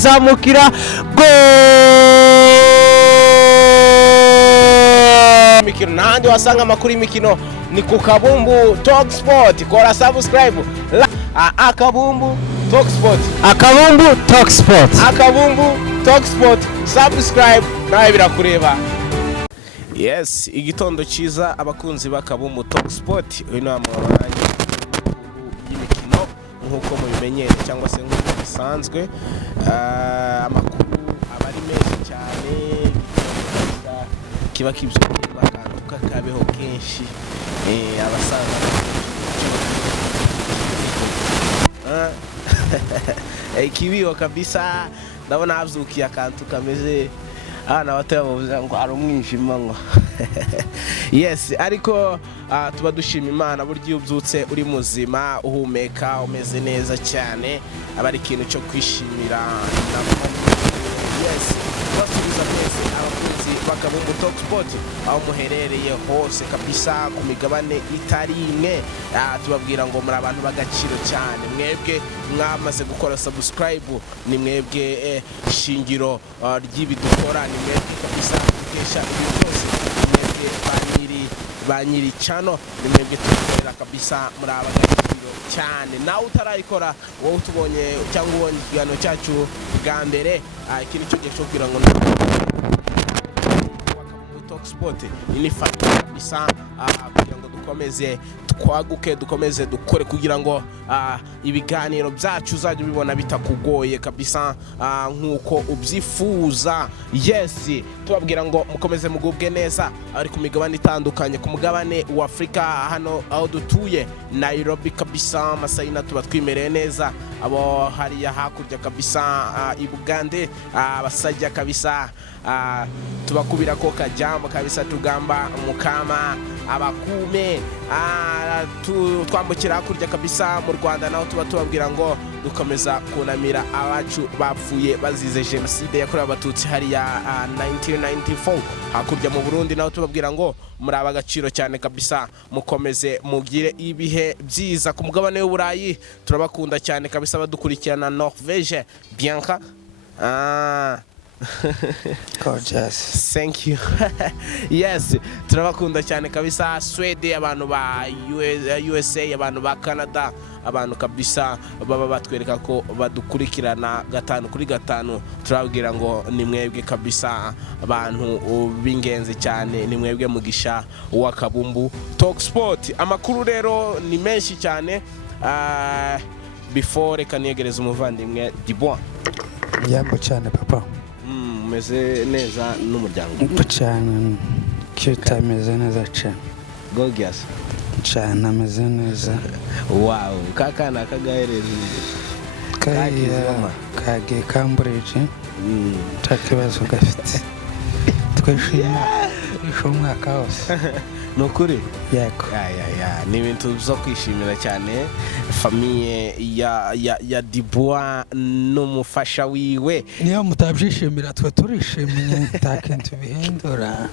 kwizamukira mikino nandi wasanga amakuru y'imikino ni ku Kabumbu Talk Sport. Kora subscribe Akabumbu Talk Sport, Akabumbu Talk Sport, Akabumbu Talk Sport, subscribe nawe birakureba. Yes, igitondo ciza abakunzi b'Akabumbu Talk Sport. Uyu ni amabanga y'imikino nkuko mubimenyere cyangwa se nkuko bisanzwe. Amakuru abari meza cyane kiba kibyuma kandi kakabeho kenshi abasaza kibiho kabisa. Ndabona hazukiye akantu kameze abana batoya bavuze ngo ari umwijima ngo yes, ariko tuba dushima Imana buryo ubyutse uri muzima uhumeka umeze neza cyane aba ari ikintu cyo kwishimira. Yes, basubiza mwese abakunzi b'Akabumbu Talk Sport aho muherereye hose kabisa ku migabane itari imwe. Tubabwira ngo muri abantu bagaciro cyane, mwebwe mwamaze gukora subscribe, ni mwebwe shingiro ry'ibidukora, ni mwebwe kabisa dukesha ibintu byose, mwebwe banyiri channel, ni mwebwe tukorera kabisa muri abagaciro cyane. Nawe utarayikora wowe utubonye cyangwa ubonye ikiganiro cyacu bwa mbere, ikindi cyo gihe cyo kugira ngo Talk Sport ni fata kabisa kugira ngo dukomeze twaguke, dukomeze dukore kugira ngo ibiganiro byacu uzajya ubibona bitakugoye kabisa nkuko ubyifuza. Yes, tubabwira ngo mukomeze mugubwe neza ari ku migabane itandukanye, ku mugabane wa Afrika hano aho dutuye Nairobi kabisa, Masayina tuba twimereye neza, abo hariya hakurya kabisa i Bugande basajya kabisa tubakubira ko kajambo kabisa, tugamba mukama abakume twambukira hakurya kabisa mu Rwanda, naho tuba tubabwira ngo dukomeza kunamira abacu bapfuye bazize jenoside yakorewe abatutsi hariya 1994. Hakurya mu Burundi naho tubabwira ngo muri abagaciro cyane kabisa, mukomeze mugire ibihe byiza. Ku mugabane w'Uburayi turabakunda cyane kabisa, badukurikirana Norvège Bianca gorgeous, thank you. Yes, turabakunda cyane kabisa. Sweden, abantu ba USA, abantu ba Canada, abantu kabisa baba batwereka ko badukurikirana 5 kuri 5. turabwira ngo ni mwebwe kabisa abantu b'ingenzi cyane, ni mwebwe mugisha wa Kabumbu Talk Sport. Amakuru rero ni menshi cyane. Before reka niyegereza umuvandimwe Dibois. Yambo cyane papa. Meze neza n'umuryango cyane, cyita meze neza cyane. Gorgeous cyane, ameze neza. Wow, kakana kagahereze kage Cambridge takibazo gafite twishima umwaka wose. Nukuri yego ni ibintu byo kwishimira cyane. Famiye ya Dibois n'umufasha wiwe, niyo mutabyishimira twe turishimiye, takintu bihindura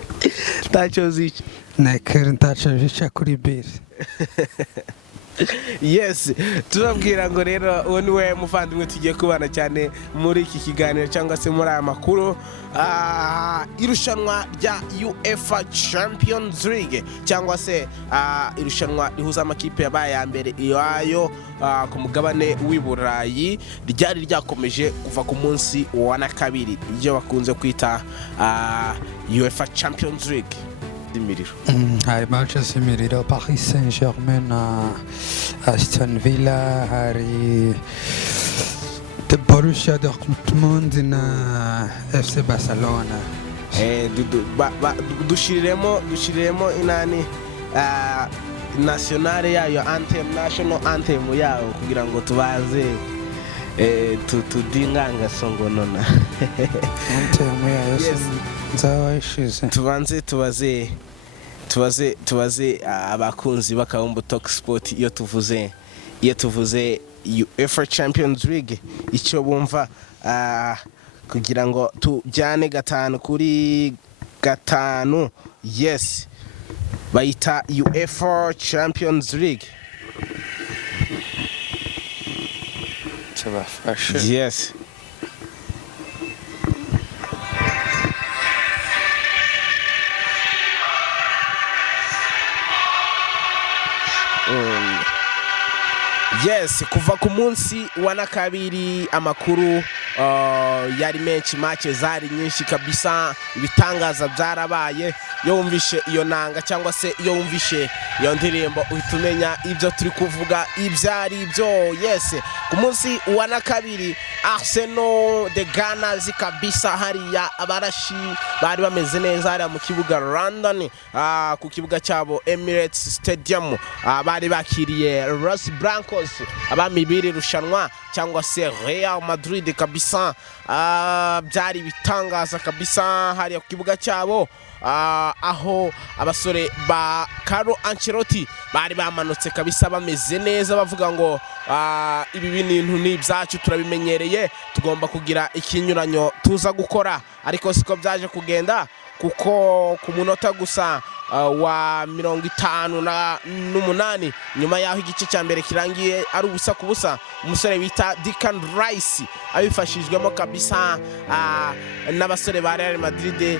tacyo zica nakere ntacyo zica kuri biri. Yes, turabwira ngo rero uwo ni we muvandimwe tugiye kubana cyane muri iki kiganiro cyangwa se muri aya makuru. Irushanwa rya Uefa Champions League cyangwa se irushanwa rihuza amakipe yabaye ya mbere iwayo ku mugabane w'Iburayi ryari ryakomeje kuva ku munsi wa kabiri, ibyo bakunze kwita Uefa Champions League. Hari matches imiriro, Paris Saint-Germain na Aston Villa, hari Borussia Dortmund na FC Barcelona. Dushiremo inani nationale yayo anthem, national anthem yayo kugira ngo tubaze tudinganga songonona anthem yayo nzawayishize. Tubanze tubaze abakunzi b'Akabumbu Talk Sport iyo tuvuze UEFA Champions League icyo bumva, kugira ngo tujyane 5 kuri 5. Yes, bayita UEFA Champions League. Yes. Yes, kuva ku munsi wa nakabiri amakuru yari menshi, match zari nyinshi kabisa, ibitangaza byarabaye. Iyo wumvishe iyo nanga cyangwa se iyo wumvishe iyo ndirimbo uhita umenya ibyo turi kuvuga ibyari byo. Yes, ku munsi wa nakabiri Arsenal de Gunners kabisa, hariya abarashi bari bameze neza hariya mu kibuga London, ku kibuga cyabo Emirates Stadium, bari bakiriye Los Blancos, abamibiri rushanwa cyangwa se Real Madrid kabisa. Byari bitangaza kabisa hariya ku kibuga cyabo, aho abasore ba Carlo Ancelotti bari bamanutse kabisa bameze neza, bavuga ngo ibi bintu ni ibyacu turabimenyereye, tugomba kugira ikinyuranyo tuza gukora. Ariko siko byaje kugenda, kuko ku munota gusa wa 58 nyuma yaho igice cya mbere kirangiye ari ubusa ku busa, umusore bita Declan Rice abifashijwemo kabisa n'abasore ba Real Madrid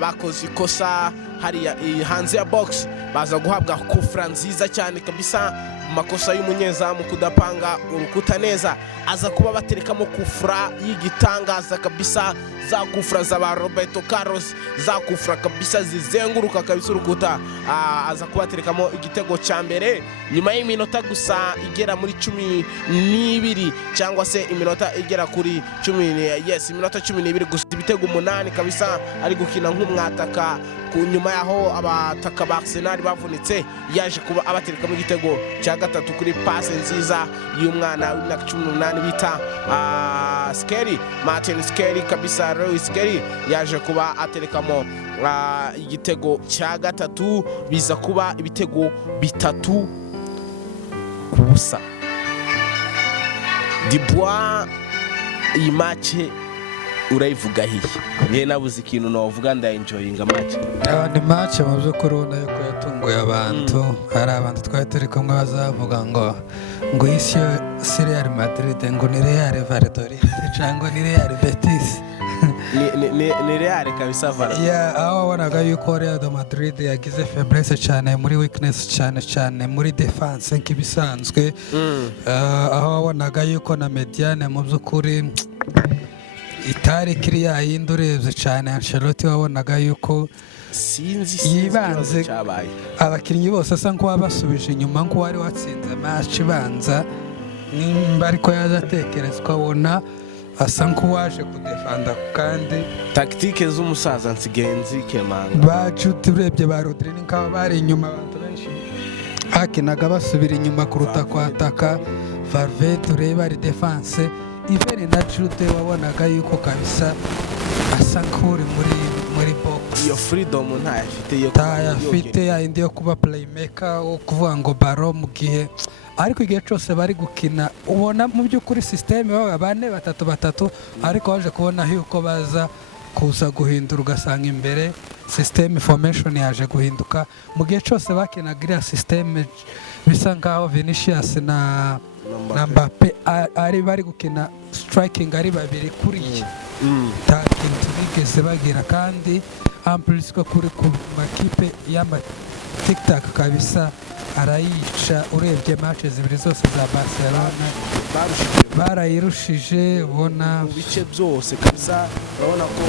bakoze ikosa hariya hanze ya box, baza guhabwa kufra nziza cyane kabisa. Makosa y'umunyezamu kudapanga urukuta neza, aza kuba baterekamo kufra y'igitangaza kabisa, za kufra za ba Roberto Carlos, za kufra kabisa zizenguruka kabisa urukuta. Aza kuba baterekamo igitego cya mbere nyuma y'iminota gusa igera muri 12 cyangwa se iminota igera kuri 10. Yes, iminota 12 gusa, ibitego 8 kabisa, ari gukina nk'umwataka. Nyuma yaho abataka ba Arsenal bavunitse, yaje kuba abaterekamo igitego cya gatatu kuri passe nziza y'umwana w'imyaka 18 bita Skelly, Martin Skelly kabisa. Lewis Skelly yaje kuba aterekamo igitego cya gatatu, biza kuba ibitego 3 ku busa. Dubois, iyi match urayivuga hiye? Ngiye nabuze ikintu navuga, ndaenjoyinga match. Ni match mu by'ukuri ubona yuko yatunguye abantu. Hari abantu twari turi kumwe bazavuga ngo isi Real Madrid, ngo ni Real Valladolid cyangwa ni Real Betis. ni Real kabisa Valladolid. Aho wabonaga yuko Real Madrid yagize faiblesse cyane muri weakness, cyane muri defense nk'ibisanzwe. Aho wabonaga yuko na mediane mu by'ukuri itari kiriya yindurebye cyane. Ancelotti wabonaga yuko yibanze abakinnyi bose asa nkuba basubije inyuma, nko wari watsinze match ibanza, nimba ariko yazatekereza ukabona asa nkuwaje kudefanda, kandi tactique z'umusaza nsigenzi kemanga bajuti urebye ba Rodri nk'aba bari inyuma, abantu benshi hakinaga basubira inyuma kuruta kwataka. Valverde ureba ari defense, even na Jude wabonaga yuko kabisa asa nk'uri muri box. Iyo freedom ntayafite indi yo kuba playmaker, wo kuvuga ngo baro mu gihe, ariko igihe cyose bari gukina ubona mu by'ukuri system baba 4-3-3, ariko waje kubona yuko baza kuza guhindura, ugasanga imbere system formation yaje guhinduka. Mu gihe cyose bakinaga iriya system bisa nkaho Vinicius na Mbappe ari bari gukina striking ari babiri kuri nta kintu bigeze bagira, kandi amplis ko kuri ku makipe y'ama TikTok kabisa arayica. Urebye match zibiri zose za Barcelona barayirushije, ubona mu bice byose kabisa. Urabona ko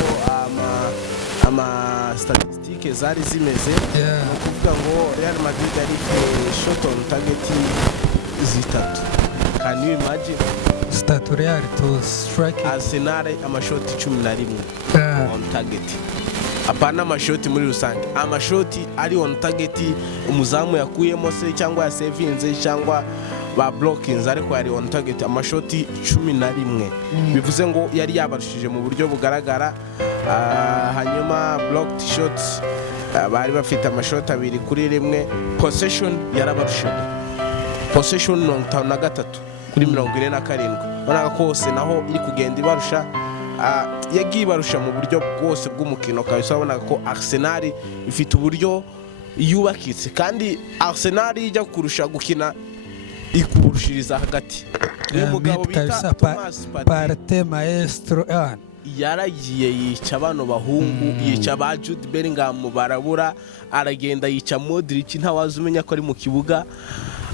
ama statistique zari zimeze, kuvuga ngo Real Madrid ari shot on target zitatu. Can you imagine? Statu Real to strike. Arsenal amashoti 11 on target. Apana amashoti muri rusange, amashoti ari on target umuzamu yakuyemo se cyangwa yasevinze cyangwa ba blockings, ariko yari on target amashoti 11. Bivuze ngo yari yabarushije mu buryo bugaragara. Hanyuma blocked shots bari bafite amashoti 2 kuri 1. Possession yarabarushije, possession 53 kuri 47. Ubona ko hose naho iri kugenda ibarusha, yagiye ibarusha mu buryo bwose bw'umukino kabisa. Ubona ko Arsenal ifite uburyo yubakitse, kandi Arsenal ijya kurusha gukina ikurushiriza hagati. Umugabo bita Thomas Partey maestro yaragiye yica bano bahungu, yica ba Jude Bellingham barabura, aragenda yica Modric ntawazi umenya ko ari mu kibuga.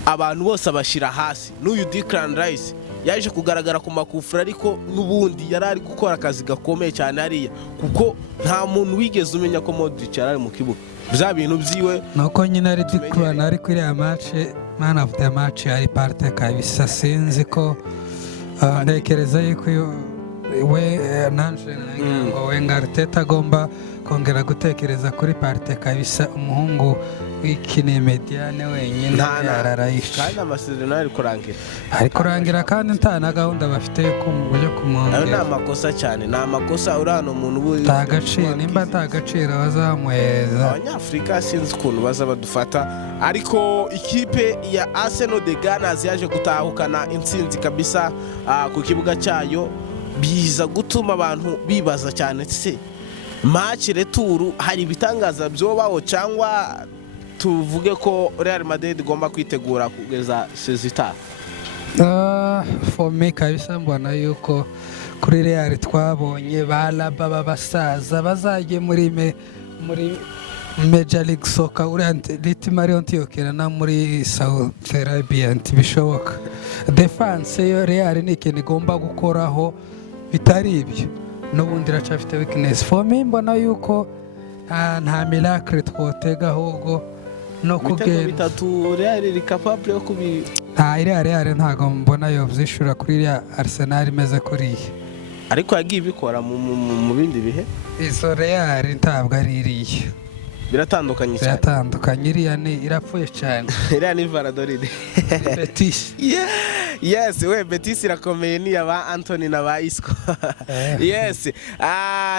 abantu bose abashira hasi. N'uyu Declan Rice yaje kugaragara ku makufura ariko n'ubundi yari ari gukora akazi gakomeye cyane hariya kuko nta muntu wigeze umenya ko Modric yari mu kibuga. Bya bintu byiwe nuko nyine ari Declan ariko iriya match man of the match ari parte kabisa sinzi ko ntekereza yuko we nanje ngo Wenger Arteta agomba kongera gutekereza kuri parte kabisa umuhungu w'ikine mediane wenyine yararayisha kandi amasezerano ari kurangira kandi nta na gahunda bafite yo kumwongera. Ayo ni amakosa cyane, ni amakosa urano umuntu ubu tagaciro nimba tagaciro bazamuheza. Abanyafrika sinzi ukuntu baza badufata ariko ikipe ya Arsenal de Gunners yaje gutahukana intsinzi kabisa ku kibuga cyayo biza gutuma abantu bibaza cyane se match retour hari bitangaza byobaho cyangwa tuvuge ko Real Madrid igomba kwitegura kugeza sezita. For me kabisa mbona yuko kuri Real twabonye balaba babasaza bazagiye muri Major League Soccer uritima ariyo ntiyokera na muri Saudi Arabia ntibishoboka. Defense yo Real ni ikintu igomba gukoraho bitari ibyo n'ubundi iracafite weakness. For me mbona yuko nta miracle twotega ahubwo no kugenda bitatu Real iri capable yo kubi Real ntago mbona yo vyishura kuri ya Arsenal imeze kuri ariko yagiye bikora mu bindi bihe. Izo Real ntabwo ari iriye biratandukanye cyane. Biratandukanye iriya ni irapfuye cyane. Iriya ni Valladolid. Betis. Yes, we Betis irakomeye ni aba Anthony na ba Isco. Yes.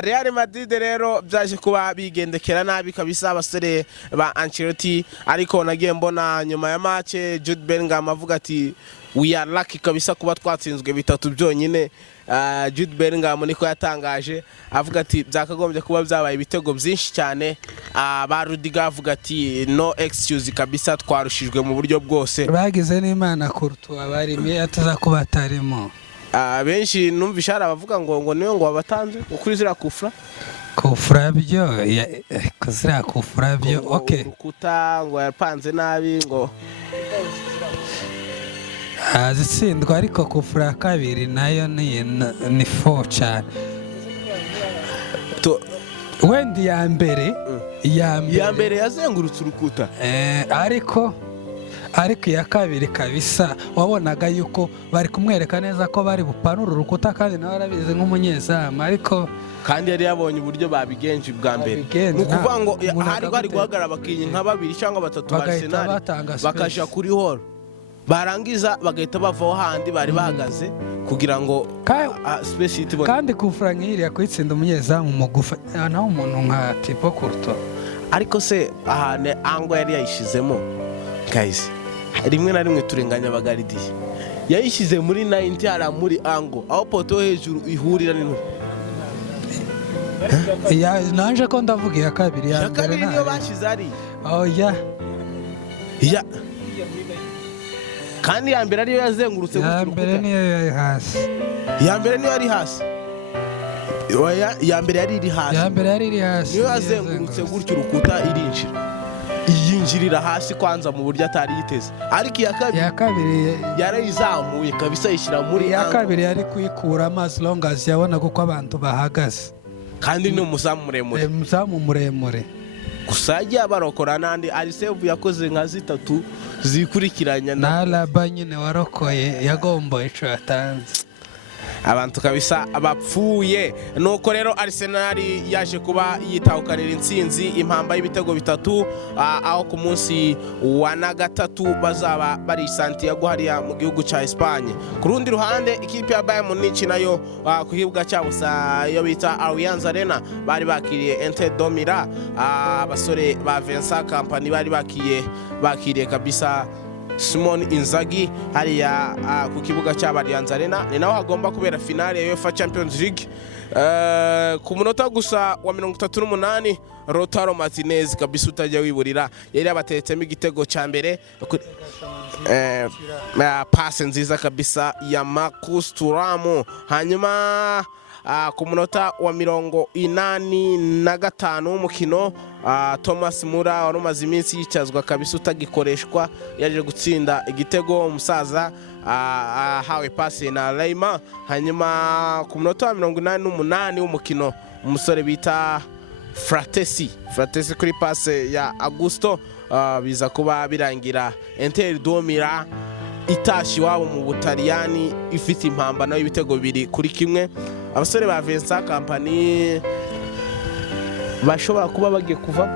Real Madrid rero byaje kuba bigendekera nabi kabisa abasore ba Ancelotti ariko nagiye mbona nyuma ya match Jude Bellingham avuga ati we are lucky kabisa kuba twatsinzwe bitatu byonyine. Jude Bellingham niko yatangaje avuga ati byakagombye kuba byabaye ibitego byinshi cyane. Ba Rudiger avuga ati no excuse kabisa twarushijwe mu buryo bwose. Bagize n'Imana Courtois bari ataza kuba atarimo. Benshi numvisha bavuga ngo niyo ngo babatanze kuri zira kufra byo kuzira kufra byo okay rukuta ngo yapanze nabi ngo zitsindwa ariko kufura kabiri nayo ni 4 cyane. Wendi ya mbere yazengurutse urukuta ariko ya kabiri kabisa wabonaga yuko bari kumwereka neza ko bari bupanura urukuta kandi nawe arabizi nk'umunyezamu ariko kandi yari yabonye uburyo babigenje bwa mbere. Nukuvuga ngo hari guhagarara bakinyi nka babiri cyangwa batatu ba Arsenal bakaja kuri hall barangiza bagahita bavaho handi bari bahagaze kugira ngo space itibone kandi kufura nk'iriya kwitsinda umunyezamu mugufa naho umuntu nka tipo Courtois ariko se ahane ango yari yayishizemo guys rimwe na rimwe turenganya abagaridiye yayishize muri 90 ara muri ango aho poto hejuru ihurira n'intu nanje ko ndavuga ya kabiri ya mbere niyo bashize ari kandi ya mbere ariyo yazengurutse gutyo. Ya mbere niyo yari hasi. Ya mbere niyo yari hasi. Ya mbere yari iri hasi. Ya mbere yari iri hasi. Niyo yazengurutse gutyo urukuta irinjira. Yinjirira hasi kwanza mu buryo atari yiteze. Ariko ya kabiri yarayizamuye kabisa yishira muri ya kabiri yari kuyikura as long as yabona kuko abantu bahagaze. Kandi ni umuzamu muremure. Umuzamu muremure. Gusa yagiye barokora nandi ari save yakoze nka zitatu zikurikiranya na Laba nyine warokoye yagomboye ico yatanze abantu kabisa abapfuye. Nuko rero Arsenal yaje kuba yitahukanira intsinzi impamba y'ibitego bitatu aho ku munsi wa gatatu bazaba bari Santiago hariya mu gihugu ca Espagne. Ku rundi ruhande ikipe ya Bayern Munich nayo ku kibuga cyabo yo bita Allianz Arena bari bakiriye Inter de Milan. Abasore ba Vincent Kompany bari bakiriye kabisa Simon Inzaghi hariya ku kibuga cy'Allianz Arena. Ni naho hagomba kubera finale ya UEFA Champions League. Ku munota gusa wa 38 Lautaro Martinez kabisa utajya wiburira yari abatetsemo igitego cya mbere. Pass nziza kabisa ya Marcus Thuram. Hanyuma ku munota wa 85 w'umukino Thomas Mura wari umaze iminsi yicazwa kabisa utagikoreshwa yaje gutsinda igitego umusaza ahawe pasi na Leima. Hanyuma ku munota wa 88 w'umukino umusore bita Fratesi kuri pase ya Augusto biza kuba birangira Inter domira itashi wabo mu Butaliyani ifite impambano y'ibitego 2-1. Abasore ba Vincent Kompany bashobora kuba bagiye kuva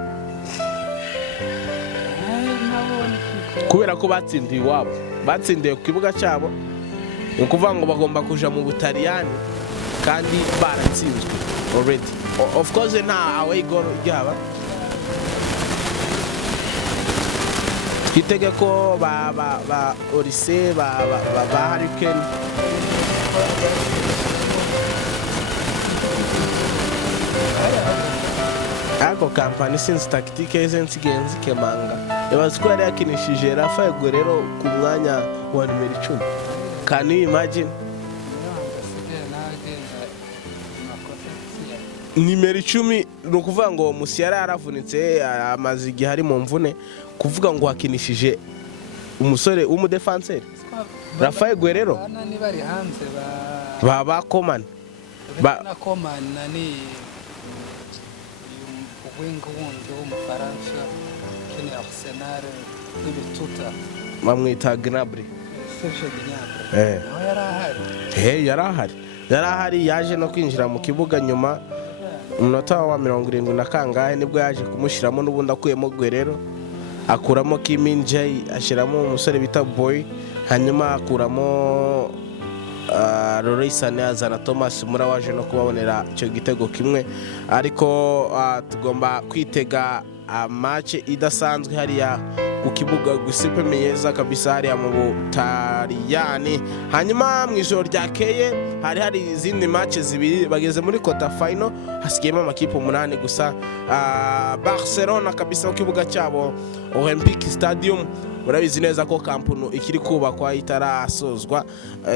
kubera ko batsindiye iwabo, batsindiye ku kibuga cyabo, ni ukuvuga ngo bagomba kuja mu Butaliyani kandi baratsinzwe already. Of course nta away goal ryaba, twitege ko ba Orise ba Hurricane ako Kompany since tactique zensi genzi kemanga yabaze ko yari yakinishije Rafael Guerrero ku mwanya wa numero 10. Can you imagine? Nimero 10 no kuvuga ngo Musiala yaravunitse amaze igihe ari mu mvune, kuvuga ngo hakinishije umusore w'umudefenseur Rafael Guerrero nani bari hanze ba Coman na Coman nani wingo wundi w'umufaransa kene Arsenal n'ibituta bamwita Gnabry. Yarahari yaje no kwinjira mu kibuga nyuma umunota wa 70 na kangahe nibwo yaje kumushiramo n'ubundi akuyemo Guerrero akuramo Kim Min-jae ashiramo umusore bita Boy, hanyuma akuramo Cyane azana Thomas Mura waje no kubabonera icyo gitego kimwe. Ariko tugomba kwitega match idasanzwe hariya ku kibuga gusipe meza kabisa hariya mu Butaliyani. Hanyuma mu ijoro ryakeye hari izindi match zibiri bageze muri quarter final, hasigiyemo amakipe 8 gusa. Barcelona kabisa ku kibuga cyabo Olympique Stadium, murabizi neza ko kampunu ikiri kubakwa itarasozwa,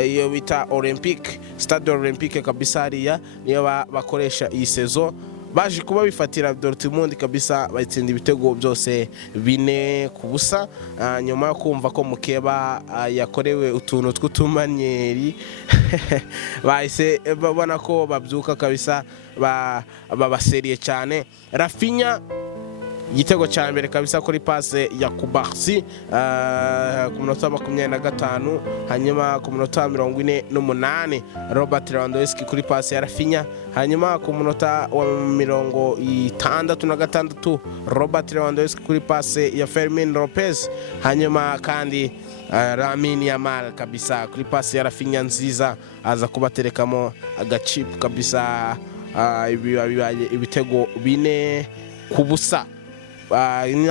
iyo bita Olympique Stade Olympique kabisa hariya niyo bakoresha iyi saison. Baje kuba bifatira Dortmund kabisa bayitsinda ibitego byose 4-0 nyuma yo kumva ko Mukeba yakorewe utuntu tw'utumanyeri bahise babona ko babyuka kabisa babaseriye cyane. Rafinha igitego cya mbere kabisa kuri passe ya Kubarsi ku munota 25, hanyuma ku munota 48 Robert Lewandowski kuri passe ya Rafinha, hanyuma ku munota wa 66 Robert Lewandowski kuri passe ya Fermin Lopez, hanyuma kandi Lamine Yamal kabisa kuri passe ya Rafinha nziza aza kubaterekamo agachip kabisa ibitego 4-0.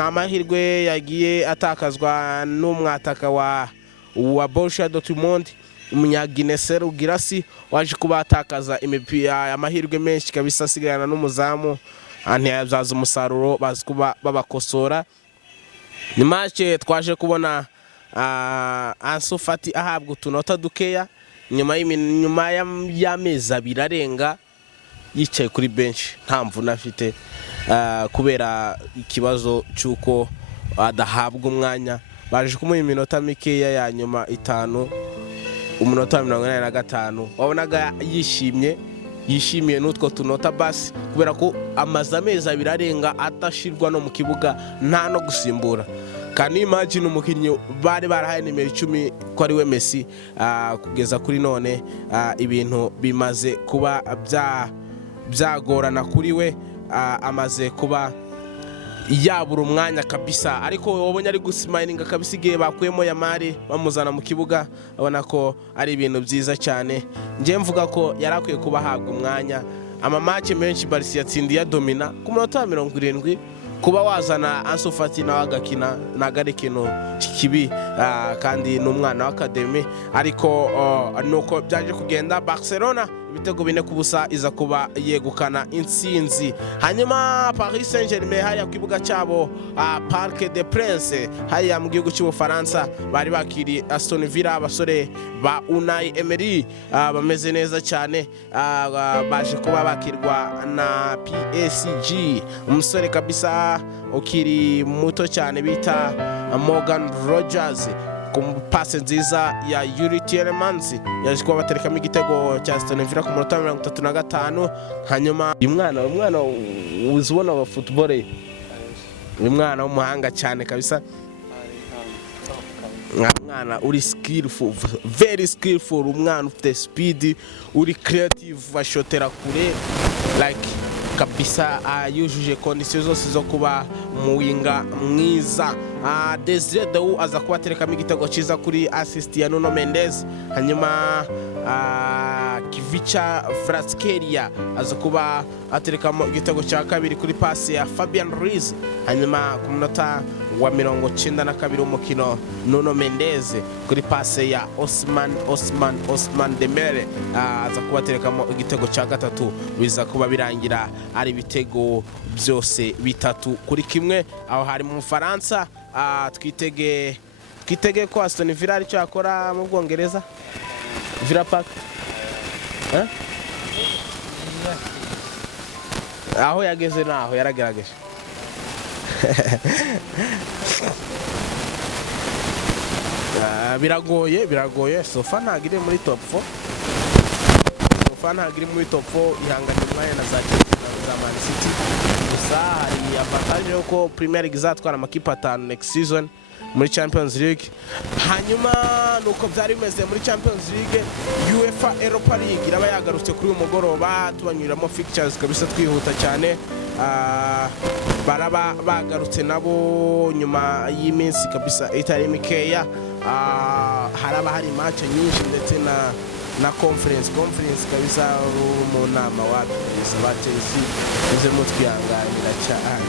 Amahirwe yagiye atakazwa n'umwataka wa Borussia Dortmund umunyagineseru Girassi waje kuba atakaza imipira amahirwe menshi kabisa asigana n'umuzamu ntiyabyaza umusaruro bazi kuba babakosora. Ni match twaje kubona Ansu Fati ahabwa utunota dukeya nyuma y'amezi 2 arenga yicaye kuri bench nta mvune afite kubera ikibazo cyuko adahabwa umwanya. Baje kumuha iminota mikeya ya nyuma 5 umunota 85 wabonaga yishimiye n'utwo tunota basi kubera ko amaze amezi 2 arenga atashirwa no mu kibuga nta no gusimbura. Can you imagine umukinnyi bari barahaye nimero 10 ko ari we Messi kugeza kuri none ibintu bimaze kuba byagorana kuri we, amaze kuba yabura umwanya kabisa. Ariko wabonye ari gusmilinga kabisa igihe bakuyemo Yamari bamuzana mu kibuga, abona ko ari ibintu byiza cyane. Ngiye mvuga ko yarakwiye kuba habwa umwanya. Amamatch menshi Barca yatsindiye domina ku munota 70, kuba wazana Ansu Fati na agakina nagare kintu kibi kandi n'umwana wa academy. Ariko nuko byaje kugenda Barcelona ibitego 4-0 iza kuba yegukana intsinzi. Hanyuma Paris Saint-Germain hariya ku kibuga cyabo Parc des Princes hariya mu gihugu cy'Ubufaransa bari bakiriye Aston Villa, abasore ba Unai Emery bameze neza cyane, baje kuba bakirwa na PSG, umusore kabisa ukiri muto cyane bita Morgan Rogers ku pase nziza ya Yuri Tielemans yaje kuba baterekamo igitego cya Aston Villa ku munota 35. hanyuma uyu mwana uzibona wa football, uyu mwana w'umuhanga cyane kabisa, mwana uri skillful, very skillful, umwana ufite speed, uri creative, bashotera kure like kabisa, yujuje kondisiyo zose zo kuba muwinga mwiza. Desire Dou aza kuba aterekamo igitego cyiza kuri assist ya Nuno Mendes. hanyuma Kivica Vraskelia aza kuba aterekamo igitego cya kabiri kuri pasi ya Fabian Ruiz. hanyuma ku munota wa 92 umukino Nuno Mendes kuri pasi ya Osman Dembele aza kuba aterekamo igitego cya gatatu, biza kuba birangira ari ibitego byose 3-1 aho hari mu Faransa. twitege ko Aston Villa aricyo akora mu Bwongereza, Villa Park aho yageze naho yaragerageje. biragoye Sofa ntagire muri top 4, ihanganye mwanya na za Man City. gusa hari avantage yuko Premier League izatwara amakipe 5 next season muri Champions League. hanyuma nuko byari bimeze muri Champions League. Uefa Europa League iraba yagarutse kuri uyu mugoroba, tubanyuriramo fixtures kabisa twihuta cyane. baraba bagarutse nabo nyuma y'iminsi kabisa itari mikeya. haraba hari match nyinshi ndetse na conference kabisa mu nama wapi ba Chelsea uze mutwihanganira cyane.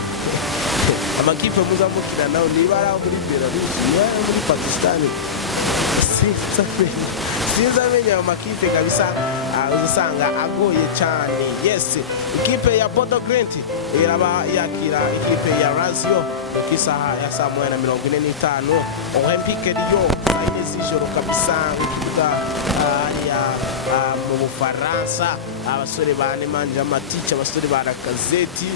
amakipe muzamukira nawo nibara muri Belarus muri Pakistan sinzamenya amakipe kabisa, uzasanga agoye cyane. Yes, ikipe ya Bodo Grant iraba yakira ikipe ya Lazio ku isaha ya saa 1:45. Olympique Lyon ine z'ijoro kabisa ikibuga ya mu Bufaransa. abasore ba Nemanja Matic, abasore ba Lacazette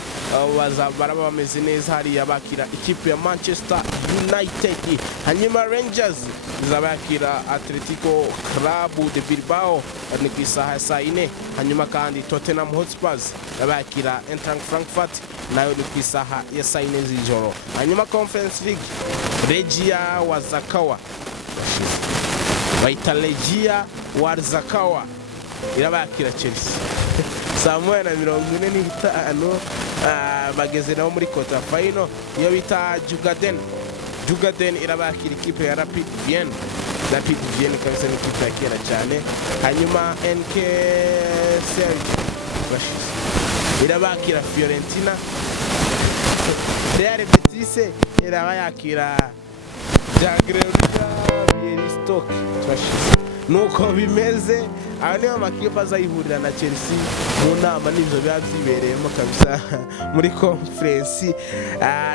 baraba bameze neza hariya bakira ikipe ya Manchester United. hanyuma Rangers izabakira Atletico Club de Bilbao ni ku isaha ya saa 4. hanyuma kandi Tottenham Hotspur izabakira Eintracht Frankfurt nayo ni ku isaha ya saa 4 z'ijoro. hanyuma Conference League Legia Warzakawa Legia Warzakawa irabakira Chelsea saa 1:45. bageze nabo muri quarter final iyo bita Jugaden irabakira ikipe ya Rapid Vienne kabisa ni ikipe ya kera cyane. hanyuma NK irabakira Fiorentina. Real Betis irabayakira Jagiellonia Bielefeld. nuko bimeze. aba niyo makipe azayihurira na Chelsea mu nama n'ibyo biba byibereyemo kabisa muri conference.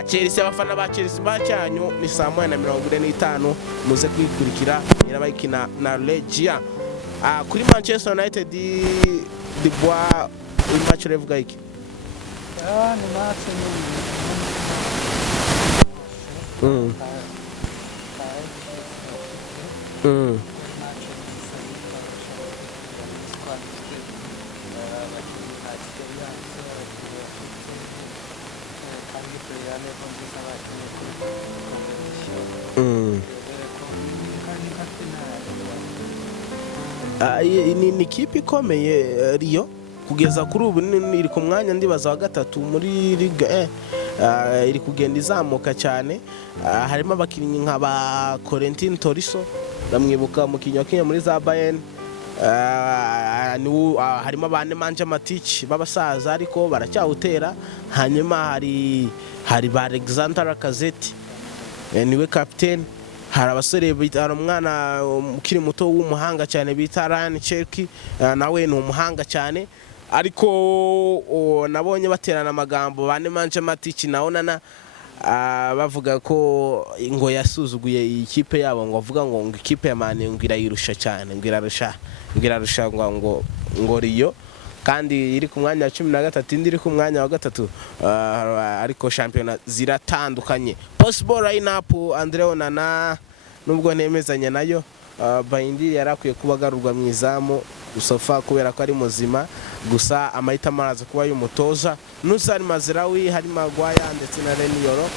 Chelsea, abafana ba Chelsea bacyanyu ni saa 1:45 muze kwikurikira irabayikina na Legia. kuri Manchester United de Bois match revuga iki? ni match ni ikipe ikomeye Rio kugeza kuri ubu iri ku mwanya ndibaza wa 3 muri Ligue 1. iri kugenda izamuka cyane. harimo abakinnyi nka ba Corentin Tolisso bamwibuka mu kinyo muri za Bayern. harimo abane Nemanja Matic babasaza ariko baracyawutera. hanyuma hari ba Alexander Lacazette niwe captain. hari abasore bita umwana ukiri muto w'umuhanga cyane bita Ryan Cherky, nawe ni umuhanga cyane, ariko nabonye baterana amagambo bane manje matiki naonana bavuga ko ngo yasuzuguye ikipe yabo, ngo avuga ngo ikipe ya Mane ngo irayirusha cyane, ngo irarusha ngo Rio, kandi iri ku mwanya wa 13 indi iri ku mwanya wa 3, ariko shampiyona ziratandukanye. Possible lineup Andre Onana nubwo nemezanya nayo, Bayindi yarakwiye kuba garurwa mu izamu gusofa kubera ko ari muzima, gusa amahita maraza kuba y'umutoza Nusari Mazraoui, hari Magwaya ndetse na Renioro,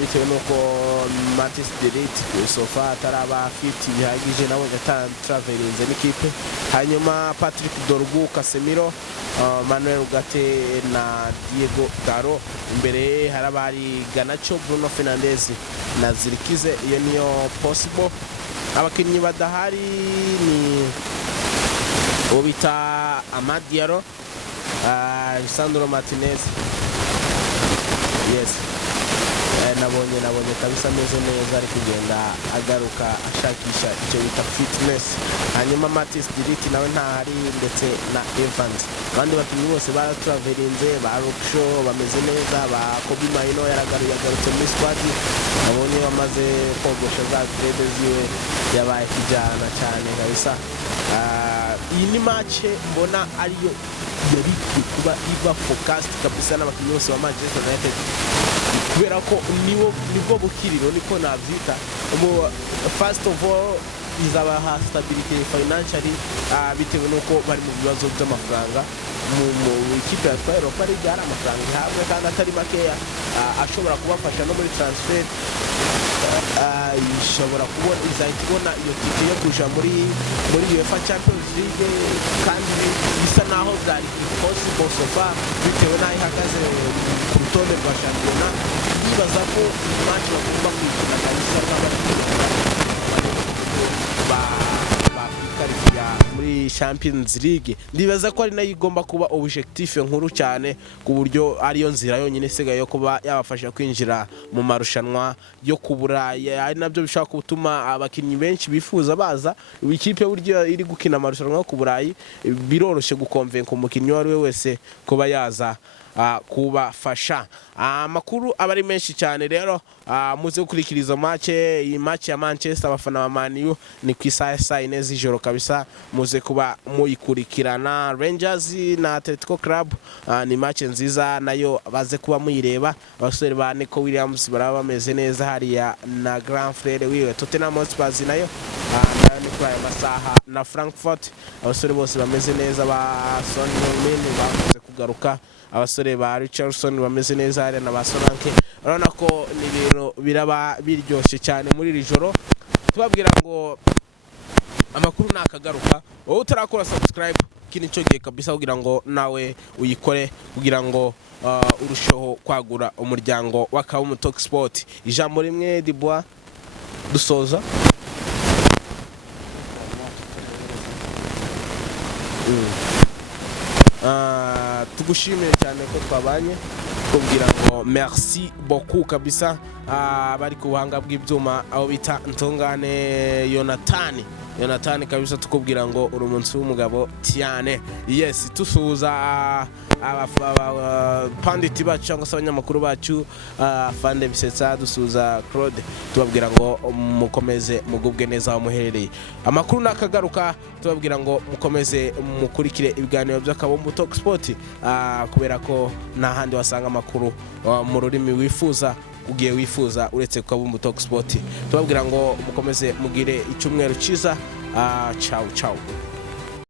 bitewe nuko Matis Delete gusofa ataraba fit bihagije nawe gatanu travelinze n'ikipe. Hanyuma Patrick Dorgu, Casemiro, Manuel Ugarte na Diego Garo, imbere harabari Ganacho, Bruno Fernandes na Zirkize. Iyo niyo possible. Abakinnyi badahari ni ubita Amad Diallo, Lisandro Martinez. Yes, nabonye kabisa meze neza ari kugenda agaruka ashakisha icyo bita fitness. Hanyuma Matis Delete nawe ntahari, ndetse na Evans. Abandi bakinnyi bose baratravelinze, ba Roksho bameze neza, ba Kobe Maino yagarutse muri squad, nabonye bamaze kogosha za grade ziwe yabaye kijana cyane kabisa. Iyi ni match mbona ariyo yari kuba iba focused kabisa n'abakinnyi bose ba Manchester United, kubera ko nibwo bukiriro niko nabyita. First of all izaba stability financially, bitewe nuko bari mu bibazo by'amafaranga mu ikipe ya Europa ari byara amafaranga ihabwa kandi atari makeya, ashobora kubafasha no muri transfer. Ishobora kubona izahita iyo tike yo kuja muri Uefa Champions League, kandi bisa naho byari possible so far bitewe naho ihagaze ku rutonde rwa shampiyona. Bibaza ko match bagomba kwikina kabisa muri Champions League. Ndibaza ko ari nayo igomba kuba objectif nkuru cyane, ku buryo ariyo nzira yonyine isigaye yo kuba yabafasha kwinjira mu marushanwa yo kuburaya. Ari nabyo bishaka gutuma abakinnyi benshi bifuza baza. Ikipe buryo iri gukina amarushanwa yo kuburayi, biroroshye gukonvenka umukinnyi wari we wese kuba yaza kubafasha. Amakuru abari menshi cyane rero, muze gukurikiriza iyi match ya Manchester. Abafana ba Man U ni ku isaha Cyane z'ijoro kabisa, muze kuba muyikurikirana. Rangers na Atletico Club ni match nziza nayo, baze kuba muyireba. Abasore ba Nico Williams baraba bameze neza hariya na Grand Frere wiwe. Tottenham Hotspur nayo ni kwa masaha na Frankfurt, abasore bose bameze neza. Ba Son Heung-min bakoze kugaruka, abasore ba Richardson bameze neza hariya na ba Solanke. Urabona ko ni ibintu biraba biryoshye cyane muri iri joro. Tubabwira ngo amakuru nakagaruka, wowe utarakora subscribe kini cyo gihe kabisa kugira ngo nawe uyikore, kugira ngo urusheho kwagura umuryango wa Kabumu Talk Sport. Ijambo rimwe Dibwa dusoza. Tugushimire cyane ko twabanye, kubwira ngo merci beaucoup kabisa. Bari ku buhanga bw'ibyuma aho bita Ntungane Yonatani kabisa, tukubwira ngo uri umunsi w'umugabo Cyane. Yes, tusuhuza panditi bacu cyangwa se abanyamakuru bacu, Fande Bisetsa, dusuhuza Claude, tubabwira ngo mukomeze mugubwe neza aho muherereye. Amakuru nakagaruka, tubabwira ngo mukomeze mukurikire ibiganiro by'Akabumbu Talk Sport, kubera ko nta handi wasanga amakuru mu rurimi wifuza uretse ku Kabumbu Talk Sport. Tubabwira ngo mukomeze mugire icyumweru cyiza. Ciao.